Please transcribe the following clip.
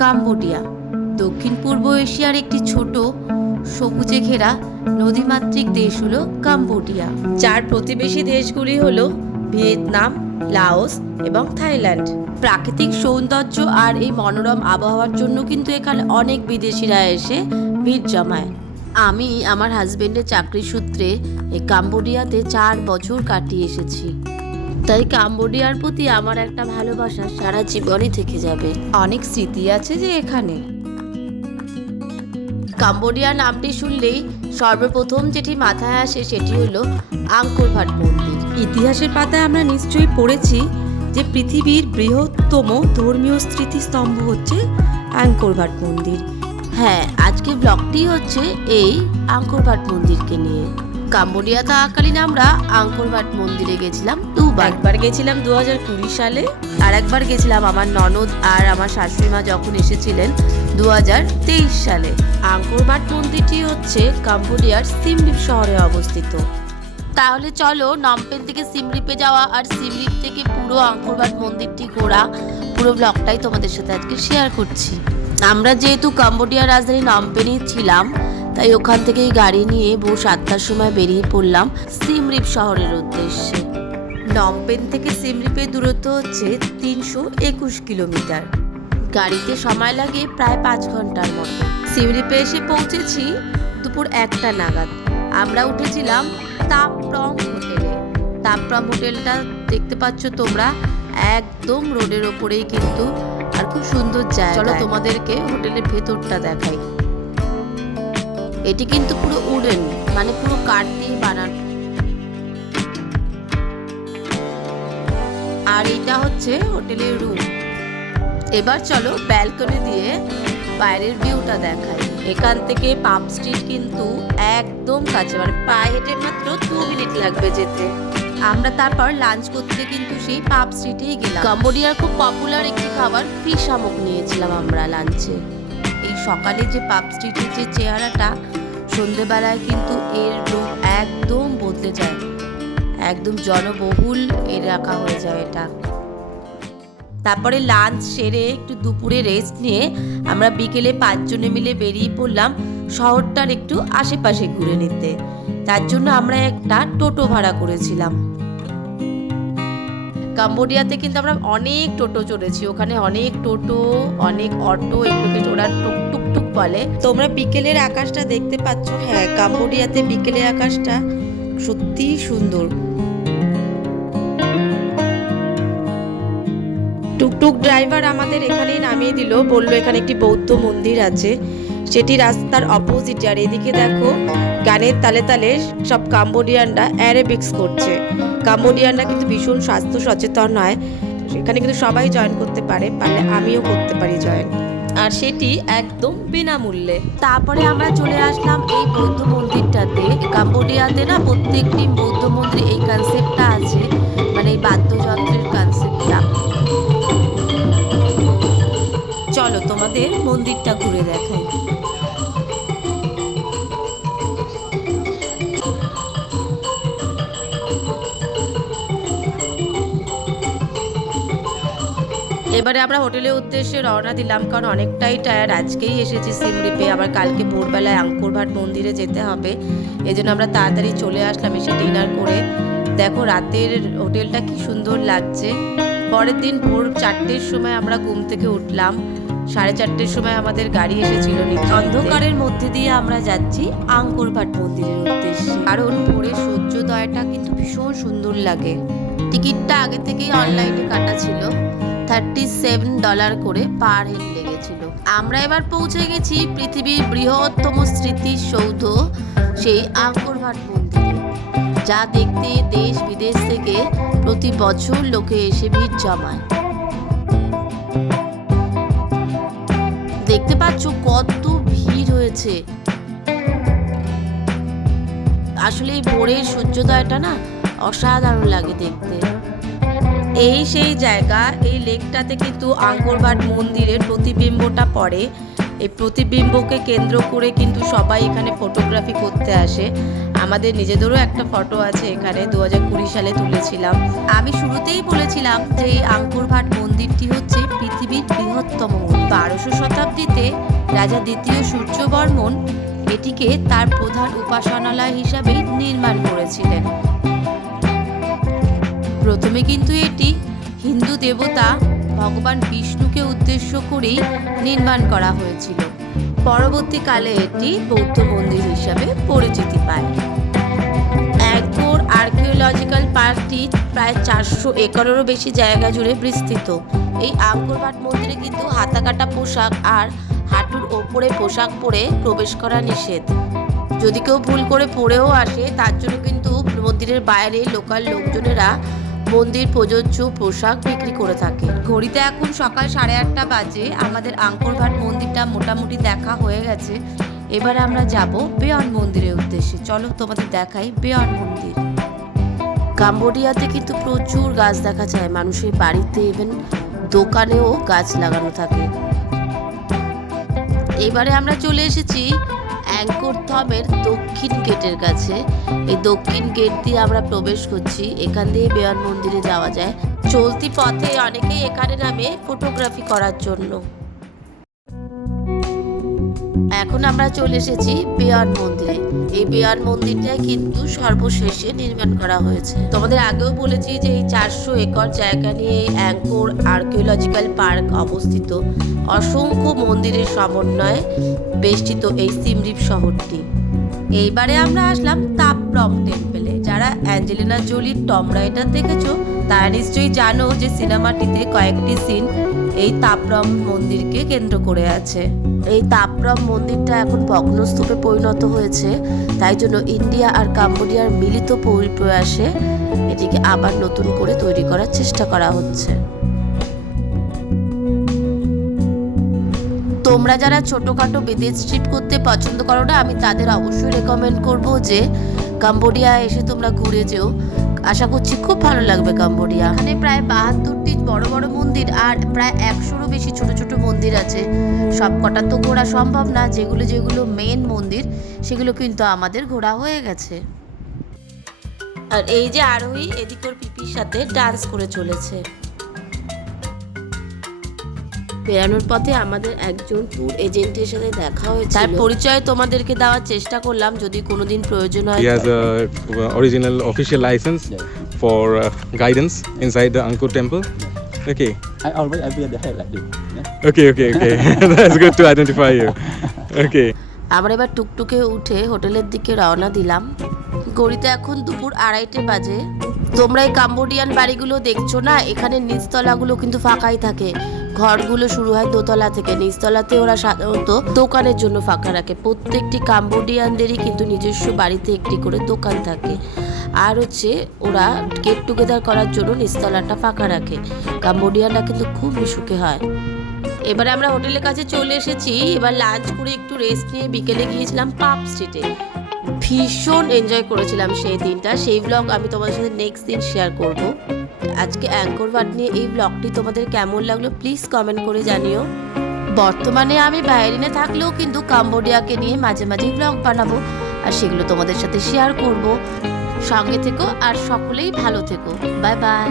Cambodia দক্ষিণ পূর্ব এশিয়ার একটি ছোট সবুজে ঘেরা নদীমাতৃক দেশ হলো কাম্বোডিয়া, যার প্রতিবেশী দেশগুলি হলো ভিয়েতনাম, লাওস এবং থাইল্যান্ড। প্রাকৃতিক সৌন্দর্য আর এই মনোরম আবহাওয়ার জন্য কিন্তু এখানে অনেক বিদেশিরা এসে ভিড় জমায়। আমি আমার হাজবেন্ডের চাকরি সূত্রে এই কাম্বোডিয়াতে 4 বছর কাটিয়ে এসেছি, তাই কাম্বোডিয়ার প্রতি আমার একটা ভালোবাসা সারা জীবনই থেকে যাবে। অনেক স্মৃতি আছে যে এখানে। কাম্বোডিয়া নামটি শুনলেই সর্বপ্রথম যেটি মাথায় আসে সেটি হলো আঙ্কর ভাট মন্দির। ইতিহাসের পাতায় আমরা নিশ্চয়ই পড়েছি যে পৃথিবীর বৃহত্তম ধর্মীয় স্মৃতিস্তম্ভ হচ্ছে আঙ্কর ভাট মন্দির। হ্যাঁ, আজকে ব্লগটি হচ্ছে এই আঙ্কর ভাট মন্দিরকে নিয়ে। কাম্বোডিয়া থাকাকালীন আমরা আঙ্কর ভাট মন্দিরে গেছিলাম দুবার। একবার গেছিলাম 2020 সালে, আর একবার গেছিলাম আমার ননদ আর আমার শাশুড়ি মা যখন এসেছিলেন 2023 সালে। আঙ্কর ভাট মন্দিরটি হচ্ছে কাম্বোডিয়ার সিম রিপ শহরে অবস্থিত। তাহলে চলো নমপেন থেকে সিম রিপে যাওয়া আর সিম রিপ থেকে পুরো আঙ্কর ভাট মন্দিরটি ঘোরা পুরো ব্লগটাই তোমাদের সাথে আজকে শেয়ার করছি। আমরা যেহেতু কাম্বোডিয়ার রাজধানী নমপেনে ছিলাম, তাই ওখান থেকেই গাড়ি নিয়ে ভোর 7টার সময় বেরিয়ে পড়লাম সিম রিপ শহরের উদ্দেশ্যে। নমপেন থেকে সিম রিপের দূরত্ব হচ্ছে 321 কিলোমিটার। গাড়িতে সময় লাগে প্রায় 5 ঘন্টার মতো। সিম রিপে এসে পৌঁছেছি দুপুর 1টা নাগাদ। আমরা উঠেছিলাম তাপপ্রম হোটেলে। তাপপ্রম হোটেলটা দেখতে পাচ্ছ তোমরা, একদম রোডের ওপরেই কিন্তু, আর খুব সুন্দর জায়গা। চলো তোমাদেরকে হোটেলের ভেতরটা দেখাই। এটি কিন্তু পুরো উডেন, মানে পুরো কাঠ দিয়ে বানানো। আর এটা হচ্ছে হোটেলের রুম। এবার চলো ব্যালকনি দিয়ে বাইরের ভিউটা দেখাই। এখান থেকে পাব স্ট্রিট কিন্তু একদম কাছে, মানে পায়ে হেঁটে মাত্র 2 মিনিট লাগবে যেতে। আমরা তারপর লাঞ্চ করতে কিন্তু সেই পাব স্ট্রিটেই গেলাম। কাম্বোডিয়ার খুব পপুলার একটি খাবার ফিশ শামুক নিয়েছিলাম আমরা লাঞ্চে। এই সকালে যে পাব স্ট্রিটের যে চেহারাটা, সন্ধ্যেবেলায় কিন্তু এর রূপ একদম বদলে যায়, একদম জনবহুল এলাকা হয়ে যায় এটা। তারপরে লাঞ্চ সেরে একটু দুপুরে রেস্ট নিয়ে আমরা বিকেলে 5 জনে মিলে বেরিয়ে পড়লাম শহরটার একটু আশেপাশে ঘুরে নিতে। তার জন্য আমরা একটা টোটো ভাড়া করেছিলাম। কাম্বোডিয়াতে কিন্তু আমরা অনেক টোটো চড়েছি। ওখানে অনেক টোটো, অনেক অটো, এগুলোকে ওরা টুকটুক বলে। তোমরা বিকেলের আকাশটা দেখতে পাচ্ছ। হ্যাঁ, কাম্বোডিয়াতে বিকেলের আকাশটা সত্যিই সুন্দর। টুকটুক ড্রাইভার আমাদের এখানেই নামিয়ে দিল, বললো এখানে একটি বৌদ্ধ মন্দির আছে, সেটি রাস্তার অপোজিটে। আর এদিকে দেখো গানের তালে তালে সব কাম্বোডিয়ানরা অ্যারোবিক্স করছে। কাম্বোডিয়ানরা কিন্তু ভীষণ স্বাস্থ্য সচেতন হয়। সেখানে কিন্তু সবাই জয়েন করতে পারে, পারলে আমিও করতে পারি জয়েন, আর সেটি একদম বিনামূল্যে। তারপরে আমরা চলে আসলাম এই বৌদ্ধ মন্দিরটাতে। কাম্বোডিয়াতে না প্রত্যেকটি বৌদ্ধ মন্দিরে এই কনসেপ্টটা আছে, মানে এই বাদ্যযন্ত্রের কনসেপ্টটা। চলো তোমাদের মন্দিরটা ঘুরে দেখাই। এবারে আমরা হোটেলের উদ্দেশ্যে রওনা দিলাম, কারণ অনেকটাই টায়ার্ড। আজকেই এসেছি সিম রিপে, আবার কালকে ভোরবেলায় আঙ্কর ভাট মন্দিরে যেতে হবে। এই জন্য আমরা তাড়াতাড়ি চলে আসলাম, এসে ডিনার করে। দেখো রাতের হোটেলটা কি সুন্দর লাগছে। পরের দিন ভোর 4টের সময় আমরা ঘুম থেকে উঠলাম। 4:30 সময় আমাদের গাড়ি এসেছিল। অন্ধকারের মধ্যে দিয়ে আমরা যাচ্ছি আঙ্কর ভাট মন্দিরের উদ্দেশ্যে, কারণ ভোরের সূর্যোদয়টা কিন্তু ভীষণ সুন্দর লাগে। টিকিটটা আগে থেকেই অনলাইনে কাটা ছিল, $37 করে পার হেড লেগেছিল। আমরা এবার পৌঁছে গেছি পৃথিবীর বৃহত্তম স্মৃতিসৌধ সেই আঙ্কর ভাট মন্দিরে, যা দেখতে দেশ বিদেশ থেকে প্রতি বছর লোকে এসে ভিড় জমায়। দেখতে পাচ্ছ কত ভিড় হয়েছে। আসলে এই ভোরের সূর্যোদয়টা না অসাধারণ লাগে দেখতে। এই সেই জায়গা, এই লেকটাতে কিন্তু আঙ্কর ভাট মন্দিরের প্রতিবিম্বটা পড়ে। এই প্রতিবিম্বকে কেন্দ্র করে কিন্তু সবাই এখানে ফটোগ্রাফি করতে আসে। আমাদের নিজেদেরও একটা ফটো আছে এখানে, 2020 সালে তুলেছিলাম। আমি শুরুতেই বলেছিলাম যে এই আঙ্কুর ভাট মন্দিরটি হচ্ছে পৃথিবীর বৃহত্তম মন্দির। 1200 শতাব্দীতে রাজা দ্বিতীয় সূর্যবর্মন এটিকে তার প্রধান উপাসনালয় হিসাবে নির্মাণ করেছিলেন। প্রথমে কিন্তু এটি হিন্দু দেবতা ভগবান বিষ্ণুকে উদ্দেশ্য করেই নির্মাণ করা হয়েছিল। পরবর্তীকালে এটি বৌদ্ধ মন্দির হিসাবে পরিচিতি পায়। অ্যাঙ্কর আর্কিওলজিক্যাল পার্কটি প্রায় 400 একরেরও বেশি জায়গা জুড়ে বিস্তৃত। এই আঙ্কুর ভাট মন্দিরে কিন্তু হাতাকাটা পোশাক আর হাঁটুর ওপরে পোশাক পরে প্রবেশ করা নিষেধ। যদি কেউ ভুল করে পড়েও আসে তার জন্য কিন্তু মন্দিরের বাইরে লোকাল লোকজনেরা মন্দির প্রযোজ্য পোশাক বিক্রি করে থাকে। ঘড়িতে এখন সকাল 8:30 বাজে। আমাদের আঙ্কুর ভাট মন্দিরটা মোটামুটি দেখা হয়ে গেছে। এবারে আমরা যাব বেয়ন মন্দিরের উদ্দেশ্যে। চলো তোমাদের দেখাই বেয়ন মন্দির। কাম্বোডিয়াতে কিন্তু প্রচুর গাছ দেখা যায়, মানুষের বাড়িতে ইভেন দোকানেও গাছ লাগানো থাকে। এবারে আমরা চলে এসেছি অ্যাঙ্কর থমের দক্ষিণ গেটের কাছে। এই দক্ষিণ গেট দিয়ে আমরা প্রবেশ করছি। এখান দিয়ে বেয়ন মন্দিরে যাওয়া যায়। চলতি পথে অনেকেই এখানে নামে ফটোগ্রাফি করার জন্য। এখন আমরা চলে এসেছি বেয়ন মন্দিরে। এই বেয়ন মন্দিরটা কিন্তু সর্বশেষে নির্মাণ করা হয়েছে। তোমাদের আগেও বলেছি যে এই 400 একর জায়গা নিয়ে অ্যাঙ্কর আর্কিওলজিক্যাল পার্ক অবস্থিত। অসংখ্য মন্দিরের সমন্বয়ে বেষ্টিত এই সিমরিপ শহরটি। এইবারে আমরা আসলাম তাপরম টেম্পলে। যারা অ্যাঞ্জেলিনা জোলির টম রাইডার দেখেছো তারা নিশ্চয়ই জানো যে সিনেমাটিতে কয়েকটি সিন এই তাপরম মন্দিরকে কেন্দ্র করে আছে। এই তাপরম মন্দিরটা এখন ভগ্নস্তূপে পরিণত হয়েছে, তাই জন্য ইন্ডিয়া আর কাম্বোডিয়ার মিলিত প্রয়াসে এটিকে আবার নতুন করে তৈরি করার চেষ্টা করা হচ্ছে। তোমরা যারা ছোটখাটো বিদেশ ট্রিপ করতে পছন্দ করো না, আমি তাদের অবশ্যই রেকমেন্ড করব যে কাম্বোডিয়া এসে তোমরা ঘুরে যেও। আশা করছি খুব ভালো লাগবে কাম্বোডিয়া। এখানে প্রায় 72টি বড় বড় মন্দির আর প্রায় 100রও বেশি ছোট ছোট মন্দির আছে। সব কটা তো ঘোরা সম্ভব না, যেগুলো যেগুলো মেন মন্দির সেগুলো কিন্তু আমাদের ঘোরা হয়ে গেছে। আর এই যে আরোহী এদিক ওর পিপির সাথে ডান্স করে চলেছে। বেরানোর পথে আমাদের একজন ট্যুর এজেন্টের সাথে দেখা হয়েছে, তার পরিচয় তোমাদেরকে দেওয়ার চেষ্টা করলাম যদি কোনোদিন প্রয়োজন হয়। He has a original official license for guidance inside the Angkor temple. Okay. I always wear the hair like this. Okay. That's good to identify you. Okay. আমরা এবার টুকটুকে উঠে হোটেলের দিকে রওনা দিলাম। ঘড়িতে এখন দুপুর 2:30 বাজে। তোমরা এই কাম্বোডিয়ান বাড়িগুলো দেখছো না, এখানে নিচতলাগুলো কিন্তু ফাঁকাই থাকে। ঘরগুলো শুরু হয় দোতলা থেকে। নিচতলাতে ওরা সাধারণত দোকানের জন্য ফাঁকা রাখে। প্রত্যেকটি কাম্বোডিয়ানদেরই কিন্তু নিজস্ব বাড়িতে একটি করে দোকান থাকে। আর হচ্ছে ওরা গেট টুগেদার করার জন্য নিচতলাটা ফাঁকা রাখে। কাম্বোডিয়ানরা কিন্তু খুব মিশুকে হয়। এবারে আমরা হোটেলের কাছে চলে এসেছি। এবার লাঞ্চ করে একটু রেস্ট নিয়ে বিকেলে গিয়েছিলাম পার্ক স্ট্রিটে। ভীষণ এনজয় করেছিলাম সেই দিনটা। সেই ব্লগ আমি তোমাদের সাথে নেক্সট দিন শেয়ার করব। আজকে অ্যাঙ্কর ভাট নিয়ে এই ব্লগটি তোমাদের কেমন লাগলো প্লিজ কমেন্ট করে জানিও। বর্তমানে আমি বাহরিনে থাকলেও কিন্তু কাম্বোডিয়াকে নিয়ে মাঝে মাঝে ব্লগ বানাবো আর সেগুলো তোমাদের সাথে শেয়ার করব। সঙ্গে থেকো আর সকলেই ভালো থেকো। Bye bye.